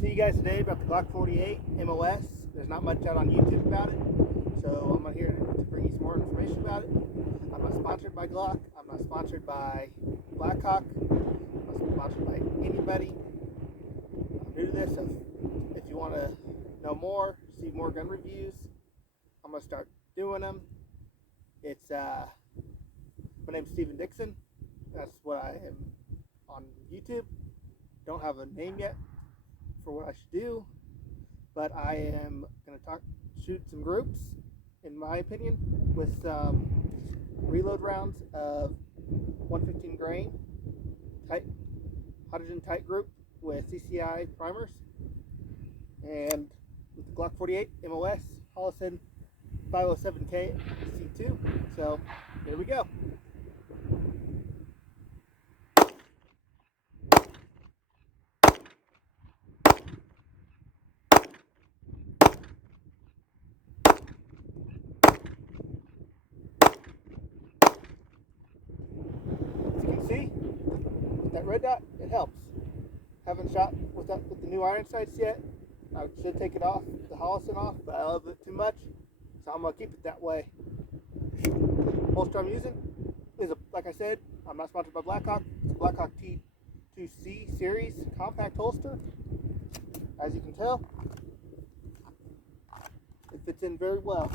to you guys today about the Glock 48 MOS. There's not much out on YouTube about it, so I'm here to bring you some more information about it. I'm not sponsored by Glock. I'm not sponsored by Blackhawk. I'm not sponsored by anybody. I'm new to this, so if you want to know more, see more gun reviews, I'm going to start doing them. It's my name's Steven Dixon. That's what I am on YouTube. Don't have a name yet for what I should do, but I am going to shoot some groups, in my opinion, with some reload rounds of 115 grain tight hydrogen tight group with CCI primers, and with the Glock 48 MOS holosun 507K C2. So here we go. See, that red dot, it helps. Haven't shot with the new iron sights yet. I should take it off, the holosun off, but I love it too much, so I'm gonna keep it that way. Holster I'm using is like I said, I'm not sponsored by Blackhawk. It's a Blackhawk t2c series compact holster. As you can tell, it fits in very well.